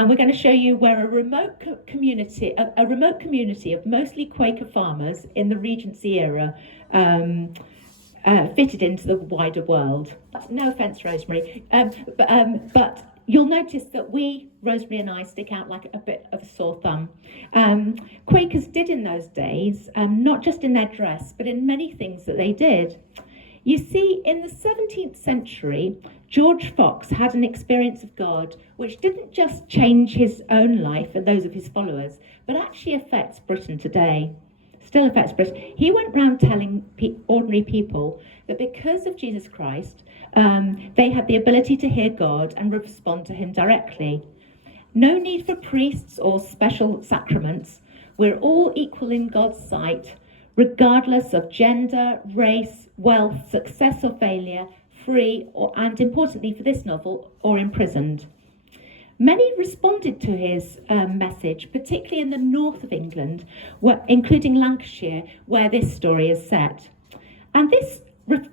and we're going to show you where a remote community of mostly Quaker farmers in the Regency era fitted into the wider world. No offence, Rosemary, but you'll notice that Rosemary and I, stick out like a bit of a sore thumb. Quakers did in those days, not just in their dress, but in many things that they did. You see, in the 17th century, George Fox had an experience of God which didn't just change his own life and those of his followers, but actually affects Britain today. Still affects Britain. He went round telling ordinary people that because of Jesus Christ, they had the ability to hear God and respond to him directly. No need for priests or special sacraments. We're all equal in God's sight, regardless of gender, race, wealth, success or failure, free, and importantly for this novel, or imprisoned. Many responded to his message, particularly in the north of England, including Lancashire, where this story is set. And this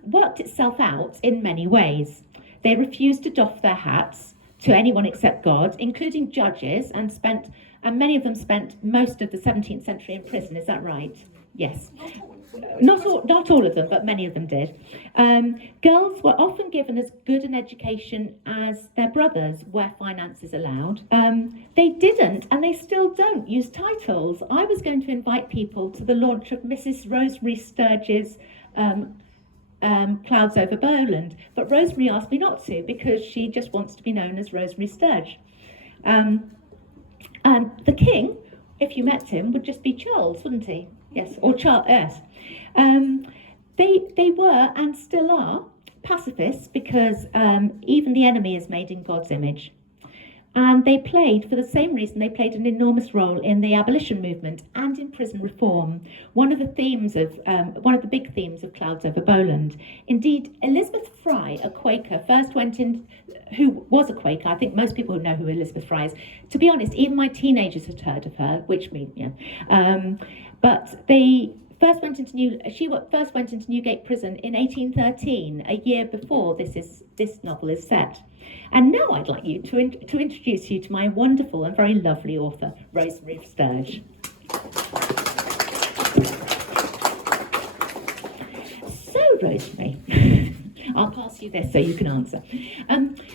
worked itself out in many ways. They refused to doff their hats to anyone except God, including judges, and many of them spent most of the 17th century in prison. Is that right? Yes. Not all of them, but many of them did. Girls were often given as good an education as their brothers, where finances allowed. They didn't, and they still don't, use titles. I was going to invite people to the launch of Mrs. Rosemary Sturge's Clouds Over Bowland, but Rosemary asked me not to because she just wants to be known as Rosemary Sturge. The king, if you met him, would just be Charles, wouldn't he? Yes, or Charles, yes. They were, and still are, pacifists because even the enemy is made in God's image. And they played, for the same reason, they played an enormous role in the abolition movement and in prison reform. One of the big themes of Clouds Over Bowland. Indeed, Elizabeth Fry, a Quaker, who was a Quaker. I think most people know who Elizabeth Fry is. To be honest, even my teenagers had heard of her, which means, but they first went into Newgate Prison in 1813, a year before this novel is set. And now I'd like you to introduce you to my wonderful and very lovely author, Rosemary Sturge. So, Rosemary, I'll pass you this so you can answer.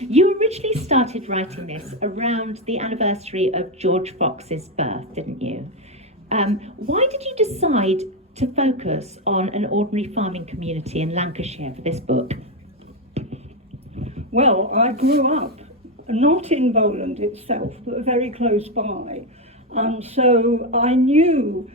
You originally started writing this around the anniversary of George Fox's birth, didn't you? Why did you decide to focus on an ordinary farming community in Lancashire for this book? Well, I grew up not in Bowland itself, but very close by, and so I knew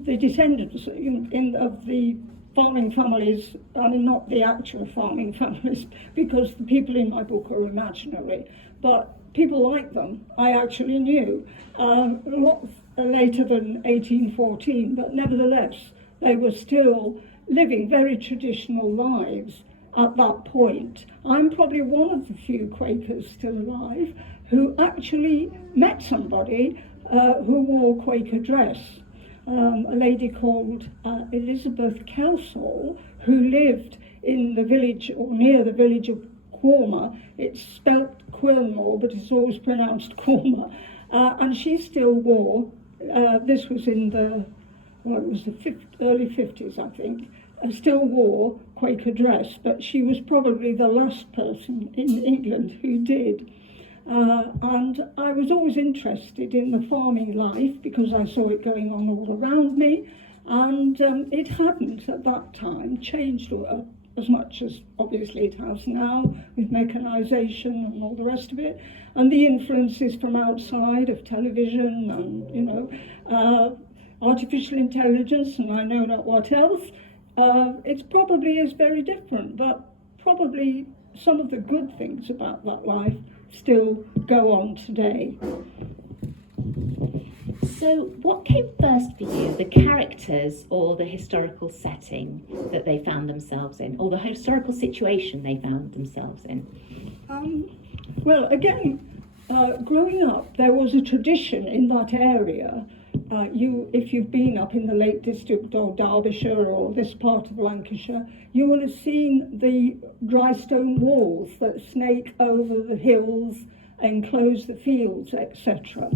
the descendants of the farming families. I mean, not the actual farming families, because the people in my book are imaginary, but people like them I actually knew. A lot later than 1814, but nevertheless, they were still living very traditional lives at that point. I'm probably one of the few Quakers still alive who actually met somebody who wore Quaker dress. A lady called Elizabeth Kelsall, who lived in the village, or near the village of Quormer. It's spelt Quilmore, but it's always pronounced Quormer. And she still wore, this was in the early 50s, I think, still wore Quaker dress, but she was probably the last person in England who did. And I was always interested in the farming life because I saw it going on all around me, and it hadn't at that time changed as much as obviously it has now with mechanisation and all the rest of it, and the influences from outside of television and artificial intelligence and I know not what else. It probably is very different, but probably some of the good things about that life still go on today. So what came first for you, the characters or the historical setting that they found themselves in, or the historical situation they found themselves in? Well, again, growing up, there was a tradition in that area. If you've been up in the Lake District or Derbyshire or this part of Lancashire, you will have seen the dry stone walls that snake over the hills enclose the fields, etc.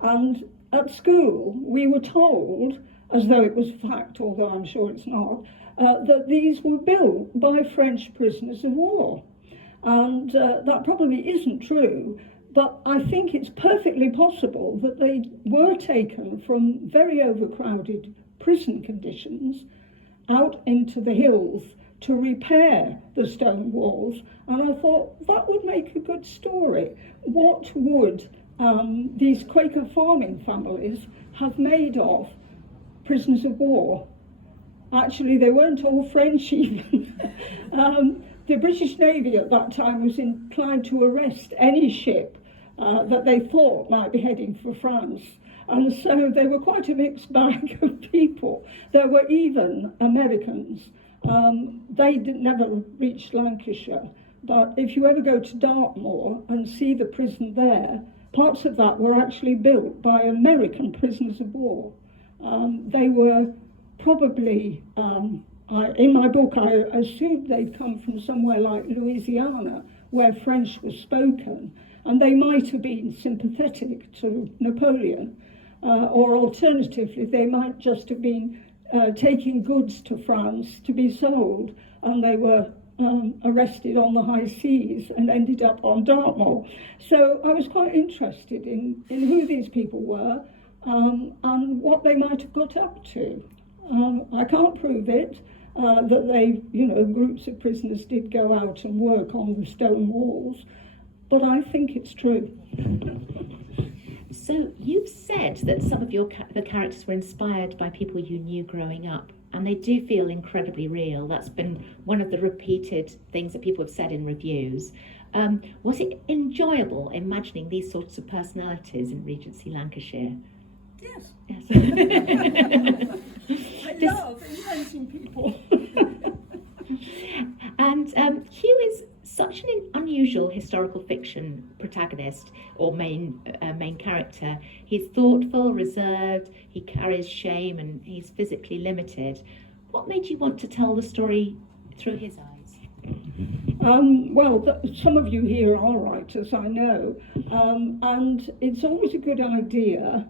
And at school, we were told, as though it was fact, although I'm sure it's not, that these were built by French prisoners of war. And that probably isn't true, but I think it's perfectly possible that they were taken from very overcrowded prison conditions out into the hills to repair the stone walls. And I thought that would make a good story. What would these Quaker farming families have made of prisoners of war? Actually, they weren't all French even. The British Navy at that time was inclined to arrest any ship that they thought might be heading for France. And so they were quite a mixed bag of people. There were even Americans. They never reached Lancashire. But if you ever go to Dartmoor and see the prison there, parts of that were actually built by American prisoners of war. They were probably, in my book, I assumed they'd come from somewhere like Louisiana, where French was spoken, and they might have been sympathetic to Napoleon, or alternatively, they might just have been taking goods to France to be sold, and they were arrested on the high seas and ended up on Dartmoor. So I was quite interested in who these people were and what they might have got up to. I can't prove it, that they, groups of prisoners did go out and work on the stone walls, but I think it's true. So you've said that some of the characters were inspired by people you knew growing up, and they do feel incredibly real. That's been one of the repeated things that people have said in reviews. Was it enjoyable imagining these sorts of personalities in Regency Lancashire? Yes. Yes. I love inventing people. And Hugh is such an unusual historical fiction protagonist or main character. He's thoughtful, reserved, he carries shame, and he's physically limited. What made you want to tell the story through his eyes? Some of you here are writers, I know, and it's always a good idea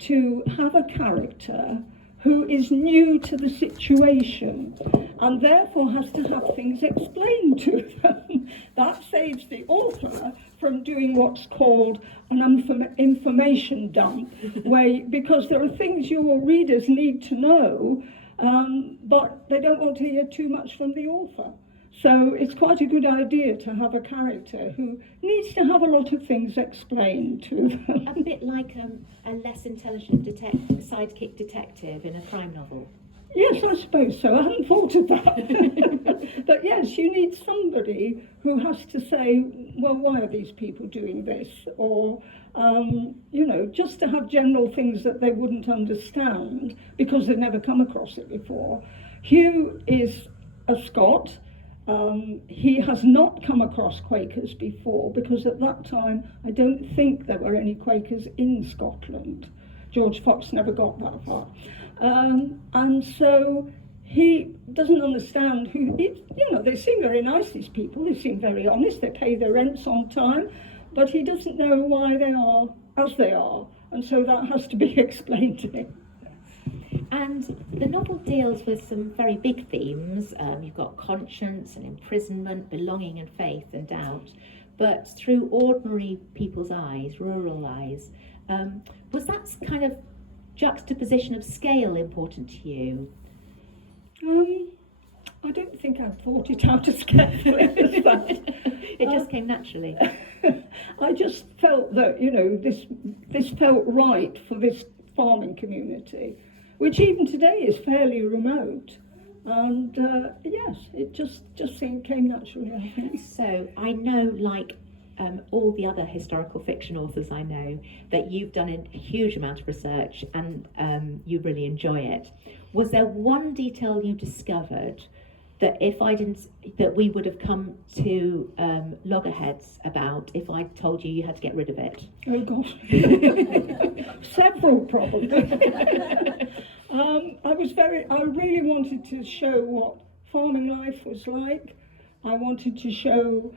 to have a character who is new to the situation and therefore has to have things explained to them. That saves the author from doing what's called an information dump, because there are things your readers need to know, but they don't want to hear too much from the author. So it's quite a good idea to have a character who needs to have a lot of things explained to them. A bit like a less intelligent sidekick detective in a crime novel. Yes, I suppose so. I hadn't thought of that. But yes, you need somebody who has to say, well, why are these people doing this? Or, just to have general things that they wouldn't understand because they've never come across it before. Hugh is a Scot. He has not come across Quakers before because at that time I don't think there were any Quakers in Scotland. George Fox never got that far. And so he doesn't understand they seem very nice, these people. They seem very honest. They pay their rents on time, but he doesn't know why they are as they are. And so that has to be explained to him. And the novel deals with some very big themes. You've got conscience and imprisonment, belonging and faith and doubt, but through ordinary people's eyes, rural eyes. Was that kind of juxtaposition of scale important to you? I don't think I thought it out as carefully as that. It just came naturally. I just felt that, this felt right for this farming community, which even today is fairly remote. And yes, it just came naturally, I think. So I know, like all the other historical fiction authors I know, that you've done a huge amount of research and you really enjoy it. Was there one detail you discovered that that we would have come to loggerheads about if I told you had to get rid of it? Oh gosh, several probably. I really wanted to show what farming life was like. I wanted to show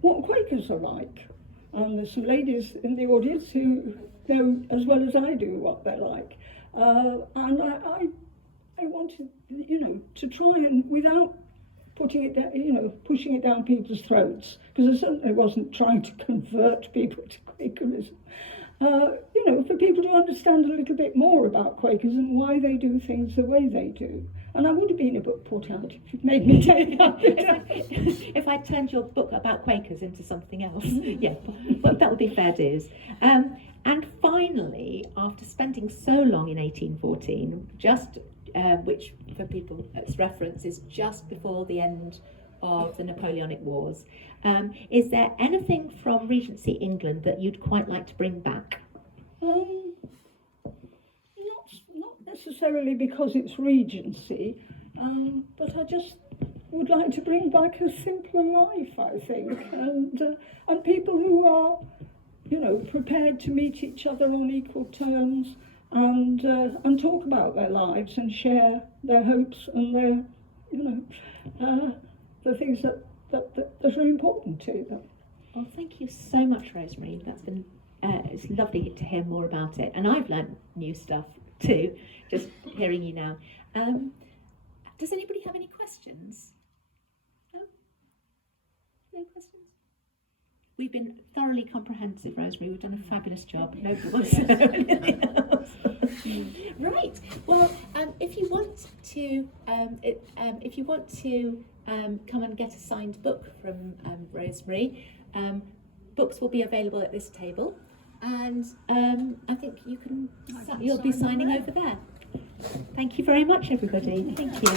what Quakers are like. And there's some ladies in the audience who know as well as I do what they're like. And I wanted, to try and, without putting it down, pushing it down people's throats, because I certainly wasn't trying to convert people to Quakerism. For people to understand a little bit more about Quakers and why they do things the way they do. And I would have been a book put out if you'd made me take that. If I turned your book about Quakers into something else, yeah, but that would be fair dues. And finally, after spending so long in 1814, which for people as reference is just before the end of the Napoleonic Wars, is there anything from Regency England that you'd quite like to bring back? Not necessarily because it's Regency, but I just would like to bring back a simpler life, I think, and people who are, prepared to meet each other on equal terms and talk about their lives and share their hopes and their, the things that are important to them. Well, thank you so much, Rosemary. That's been it's lovely to hear more about it, and I've learned new stuff too, just hearing you now. Does anybody have any questions? No? No questions? We've been thoroughly comprehensive, Rosemary. We've done a fabulous job. Nobody wants to know anything else. Right. Well, if you want to come and get a signed book from Rosemary, books will be available at this table, and I think you'll be signing over there. Thank you very much, everybody. Thank you.